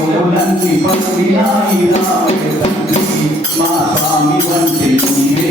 సోలంటి పంక్తి నాయి రావే వంటి నీవే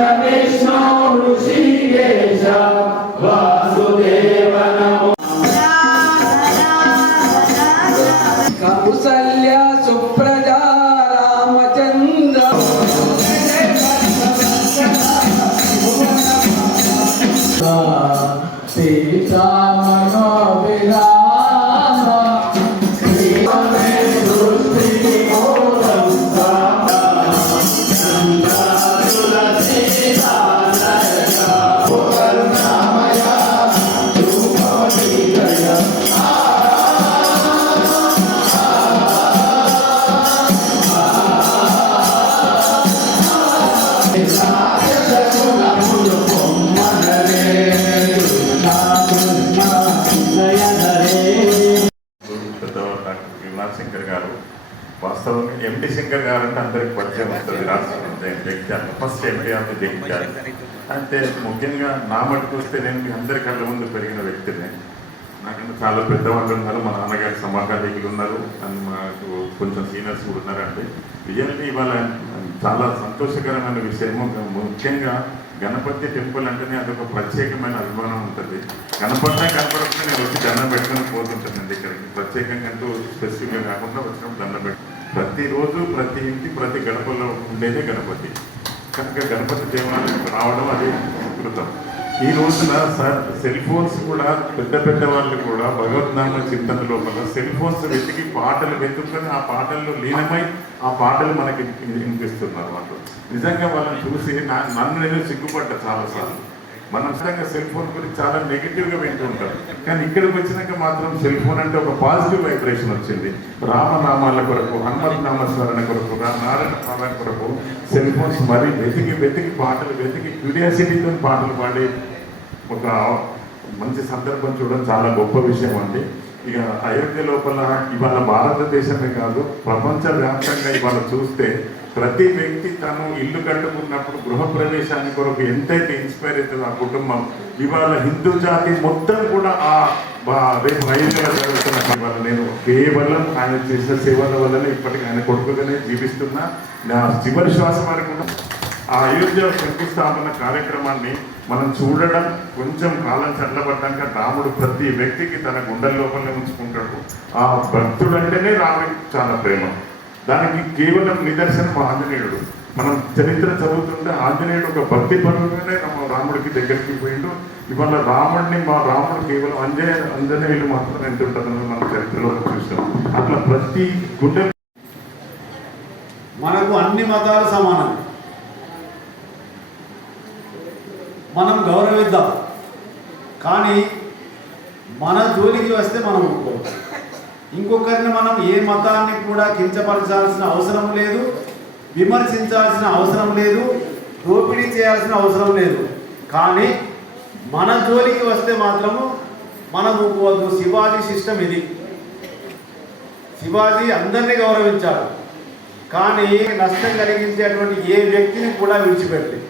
যাবে সরসে ఎంపీ శంకర్ గారు అంటే అందరికి పరిచయం వస్తుంది రాష్ట్రం ఫస్ట్ ఎంపీ ఆఫ్ జగిత్యాల. అంటే ముఖ్యంగా నా మటుకు వస్తే నేను మీ అందరి కళ్ళ ముందు పెరిగిన వ్యక్తిని. నాకంటే చాలా పెద్దవాళ్ళు ఉన్నారు మా నాన్నగారి సమకాలీకులు ఉన్నారు అండ్ మాకు కొంచెం సీనియర్స్ కూడా ఉన్నారండి. రియల్లీ ఇవాళ చాలా సంతోషకరమైన విషయము ముఖ్యంగా గణపతి టెంపుల్ అంటేనే అదొక ప్రత్యేకమైన అభిమానం ఉంటుంది. కనపడినా కనపడకుండా నేను వచ్చి దండం పెట్టుకుని పోతుంటానండి ఇక్కడికి. ప్రత్యేకంగా అంటూ స్పెసిఫిక్గా కాకుండా వచ్చినప్పుడు దండం పెట్టు ప్రతిరోజు ప్రతి ఇంటి ప్రతి గణపతిలో ఉండేదే గణపతి. కనుక గణపతి దేవాలయానికి రావడం అది కృతం ఈ రోజున సార్ సెల్ ఫోన్స్ కూడా పెద్ద పెద్ద వాళ్ళు కూడా భగవద్నామ చింతన లోపల సెల్ ఫోన్స్ వెతికి పాటలు వెతుక్కొని ఆ పాటల్లో లీనమై ఆ పాటలు మనకి వినిపిస్తున్నారు వాళ్ళు. నిజంగా వాళ్ళని చూసి నా నన్ను నేను సిగ్గుపడ్డా చాలాసార్లు మనం నిజంగా సెల్ ఫోన్ గురించి చాలా నెగిటివ్గా వింటూ ఉంటాం. కానీ ఇక్కడికి వచ్చినాక మాత్రం సెల్ ఫోన్ అంటే ఒక పాజిటివ్ వైబ్రేషన్ వచ్చింది. రామనామాల కొరకు హనుమత్ నామస్మరణ కొరకు నారాయణ పారాయణ కొరకు సెల్ ఫోన్స్ మరీ వెతికి వెతికి పాటలు వెతికి క్యూరియాసిటీతో పాటలు పాడి ఒక మంచి సందర్భం చూడడం చాలా గొప్ప విషయం అండి. ఇక అయోధ్య లోపల ఇవాళ భారతదేశమే కాదు ప్రపంచ వ్యాప్తంగా ఇవాళ చూస్తే ప్రతి వ్యక్తి తను ఇల్లు కట్టుకున్నప్పుడు గృహప్రవేశానికి కొరకు ఎంతైతే ఇన్స్పైర్ అవుతుందో ఆ కుటుంబం ఇవాళ హిందూ జాతి మొత్తం కూడా ఆ బా- రేపు జరుగుతున్న ఇవాళ నేను కేవలం ఆయన చేసిన సేవల వల్లనే ఇప్పటికీ ఆయన కొడుకుగానే జీవిస్తున్నా. నా చివరి శ్వాస వరకు ఆ అయోధ్య శంకుస్థాపన కార్యక్రమాన్ని మనం చూడడం కొంచెం కాలం చల్లబడ్డాక రాముడు ప్రతి వ్యక్తికి తన గుండెల లోపలనే ఉంచుకుంటాడు. ఆ భక్తుడు అంటేనే రాముడికి చాలా ప్రేమ. దానికి కేవలం నిదర్శనం ఆంజనేయుడు. మనం చరిత్ర చదువుతుంటే ఆంజనేయుడు ఒక భక్తి పరువుగానే మన రాముడికి దగ్గరికి పోయిండు. ఇవాళ రాముడిని మా రాముడు కేవలం అంజనే అంజనేయులు మాత్రం ఎంత ఉంటుందని మనం చరిత్రలో చూస్తాం అట్లా ప్రతి గుండె మనకు అన్ని మతాలు సమానం మనం గౌరవిద్దాం. కానీ మన జోలికి వస్తే మనం ఒప్పుకోవచ్చు ఇంకొకరిని మనం ఏ మతాన్ని కూడా కించపరచాల్సిన అవసరం లేదు విమర్శించాల్సిన అవసరం లేదు దోపిడీ చేయాల్సిన అవసరం లేదు. కానీ మన జోలికి వస్తే మాత్రము మనం ఒప్పుకోవద్దు శివాజీ సిస్టమ్ ఇది. శివాజీ అందరినీ గౌరవించాడు. కానీ నష్టం కలిగించేటువంటి ఏ వ్యక్తిని కూడా విడిచిపెట్టలేదు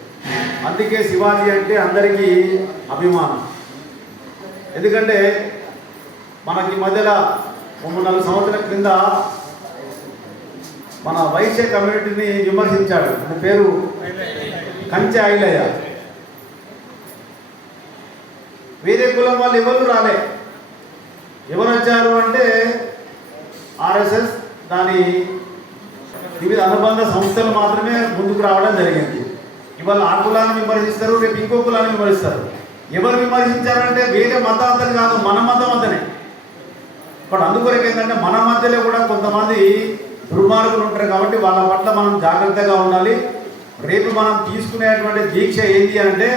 అందుకే శివాజీ అంటే అందరికీ అభిమానం. ఎందుకంటే మనకి మధ్యలో మూడు నాలుగు సంవత్సరాల క్రింద మన వైశ్య కమ్యూనిటీని విమర్శించాడు. ఆయన పేరు కంచె ఐలయ్య. వేరే కులం వాళ్ళు ఎవరు రాలే. ఎవరు వచ్చారు అంటే ఆర్ఎస్ఎస్ దాని వివిధ అనుబంధ సంస్థలు మాత్రమే ముందుకు రావడం జరిగింది. ఇవాళ ఆ కులాన్ని విమర్శిస్తారు రేపు ఇంకో కులాన్ని విమర్శిస్తారు. ఎవరు విమర్శించారంటే వేరే మతాంతరం కాదు మన మతం అంతనే. బట్ అందుకొరకు ఏంటంటే మన మధ్యలో కూడా కొంతమంది దుర్మార్గులు ఉంటారు కాబట్టి వాళ్ళ పట్ల మనం జాగ్రత్తగా ఉండాలి. రేపు మనం తీసుకునేటువంటి దీక్ష ఏంటి అంటే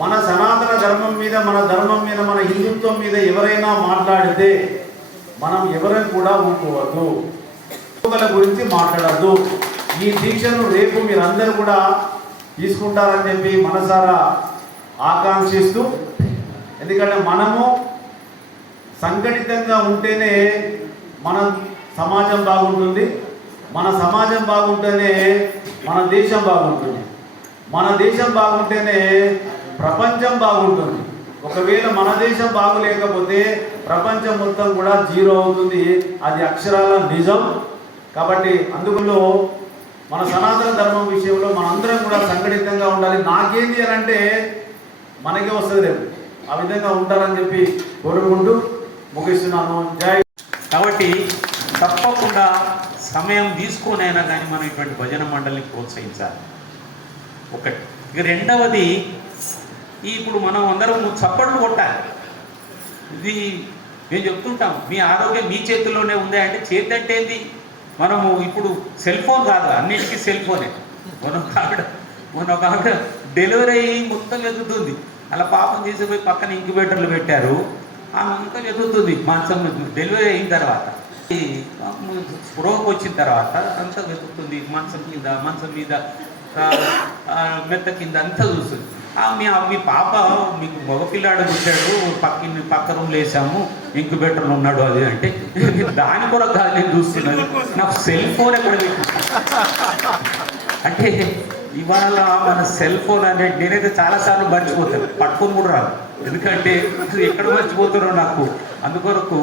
మన సనాతన ధర్మం మీద మన ధర్మం మీద మన హిందుత్వం మీద ఎవరైనా మాట్లాడితే మనం ఎవరిని కూడా ఊరుకోవద్దు. ఉద్యోగుల గురించి మాట్లాడద్దు. ఈ దీక్షను రేపు మీరందరూ కూడా తీసుకుంటారని చెప్పి మనసారా ఆకాంక్షిస్తూ ఎందుకంటే మనము సంఘటితంగా ఉంటేనే మన సమాజం బాగుంటుంది మన సమాజం బాగుంటేనే మన దేశం బాగుంటుంది. మన దేశం బాగుంటేనే ప్రపంచం బాగుంటుంది. ఒకవేళ మన దేశం బాగులేకపోతే ప్రపంచం మొత్తం కూడా జీరో అవుతుంది. అది అక్షరాల నిజం. కాబట్టి అందులో మన సనాతన ధర్మం విషయంలో మనందరం కూడా సంఘటితంగా ఉండాలి. నాకేంటి అని అంటే మనకే వస్తుంది రేపు. ఆ విధంగా ఉంటారని చెప్పి కోరుకుంటూ ముగిస్తున్నాను. జై కాబట్టి తప్పకుండా సమయం తీసుకునైనా కానీ మనం ఇటువంటి భజన మండలిని ప్రోత్సహించాలి. ఒకటి ఇక రెండవది ఇప్పుడు మనం అందరం చప్పట్లు కొట్టాలి. ఇది మేము చెప్తుంటాం మీ ఆరోగ్యం మీ చేతుల్లోనే ఉందా అంటే చేతి అంటే ఏంది? మనము ఇప్పుడు సెల్ ఫోన్ కాదు అన్నిటికీ సెల్ ఫోనే. మన ఆవిడ మన ఒక ఆవిడ డెలివరీ అయ్యి మొత్తం ఎదుగుతుంది అలా పాపం తీసుకుపోయి పక్కన ఇంక్యుబేటర్లు పెట్టారు. ఇంకా అంతా వెతుకుతుంది. మంచం డెలివరీ అయిన తర్వాత ఈ వచ్చిన తర్వాత అంతా వెతుకుతుంది మంచం కింద మంచం మీద మెత్త కింద అంతా చూస్తుంది. ఆ, మీ ఆ, మీ పాప మీకు మగపిల్లాడు పుట్టాడు పక్కన పక్క రూమ్లో వేసాము ఇంక్యుబేటర్లో ఉన్నాడు అది అంటే దాని కొరకు కాదు నేను చూస్తున్నాను నాకు సెల్ ఫోన్ ఎక్కడ అంటే ఇవాళ మన సెల్ ఫోన్ అనేది నేనైతే చాలాసార్లు మర్చిపోతాను. పట్టుకొని కూడా రాదు ఎందుకంటే అసలు ఎక్కడ మర్చిపోతారో నాకు. అందుకొరకు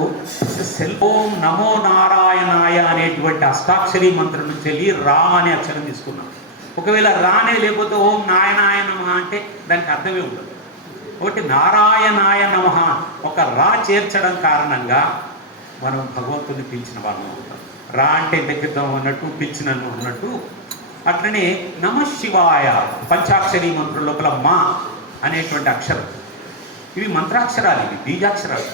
సెల్ ఓం నమో నారాయణాయ అనేటువంటి అష్టాక్షరి మంత్రం నుంచి వెళ్ళి రా అనే అక్షరం తీసుకున్నాం ఒకవేళ రానే లేకపోతే ఓం నాయనాయ నమ అంటే దానికి అర్థమే ఉండదు. ఒకటి నారాయణాయ నమ ఒక రా చేర్చడం కారణంగా మనం భగవంతుని పిలిచిన వాళ్ళం అవుతాం. రా అంటే దగ్గర ఉన్నట్టు పిలిచినను ఉన్నట్టు అట్లనే నమ శివాయ పంచాక్షరి మంత్రుల లోపల మా అనేటువంటి అక్షరం. ఇవి మంత్రాక్షరాలు ఇవి బీజాక్షరాలు.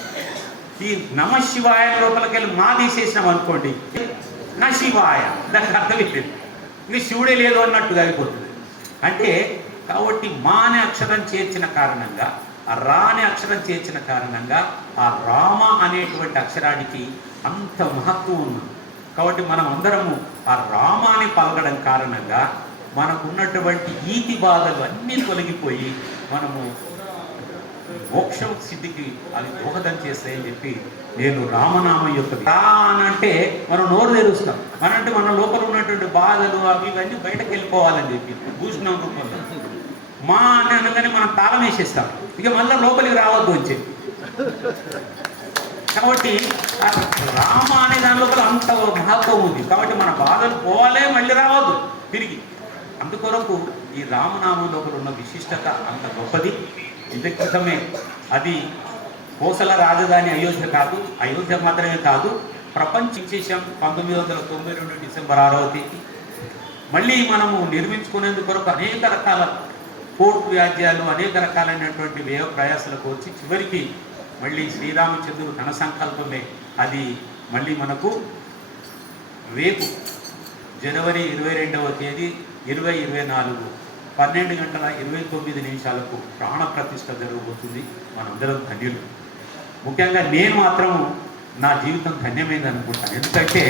ఈ నమ శివాయ లోపలికి వెళ్ళి మా తీసేసినాం అనుకోండి నా శివాయ దానికి అర్థం లేదు శివుడే లేదు అన్నట్టుగా అయిపోతుంది. అంటే కాబట్టి మా అనే అక్షరం చేర్చిన కారణంగా ఆ రా అనే అక్షరం చేర్చిన కారణంగా ఆ రామ అనేటువంటి అక్షరానికి అంత మహత్వం ఉంది కాబట్టి మనం అందరము ఆ రామాని పలకడం కారణంగా మనకున్నటువంటి ఈతి బాధలు అన్నీ తొలగిపోయి మనము మోక్షం సిద్ధికి అది దోహదం చేస్తాయని చెప్పి నేను రామనామం యొక్క అంటే మనం నోరు తెరుస్తాం. మనంటే మన లోపల ఉన్నటువంటి బాధలు అవి ఇవన్నీ బయటకు వెళ్ళిపోవాలని చెప్పి భూషణం రూపంలో. మా అని అనగానే మనం తాళం వేసేస్తాం. ఇక మళ్ళీ లోపలికి రావద్దు అని చెప్పి. కాబట్టి రామ అనే దాని లోపల అంత మహత్వం ఉంది. కాబట్టి మన బాధలు పోవాలే మళ్ళీ రావద్దు. తిరిగి. అందుకొరకు ఈ రామనామం లోపల ఉన్న విశిష్టత అంత గొప్పది. ఇది క్రితమే అది కోసల రాజధాని అయోధ్య కాదు అయోధ్య మాత్రమే కాదు ప్రపంచ విశేషం పంతొమ్మిది వందల తొంభై రెండు డిసెంబర్ ఆరవ తేదీ. మళ్ళీ మనము నిర్మించుకునేందుకు కొరకు అనేక రకాల కోర్టు వ్యాజ్యాలు అనేక రకాలైనటువంటి వ్యయ ప్రయాసాలకు వచ్చి చివరికి మళ్ళీ శ్రీరామచంద్రుడు తన సంకల్పమే. అది మళ్ళీ మనకు రేపు జనవరి ఇరవై రెండవ తేదీ ఇరవై ఇరవై నాలుగు. పన్నెండు గంటల ఇరవై తొమ్మిది నిమిషాలకు ప్రాణ ప్రతిష్ఠ జరగబోతుంది. మనందరం ధన్యులు. ముఖ్యంగా నేను మాత్రం నా జీవితం ధన్యమైంది అనుకుంటాను ఎందుకంటే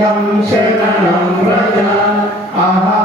मामेकं शरणं व्रज अहं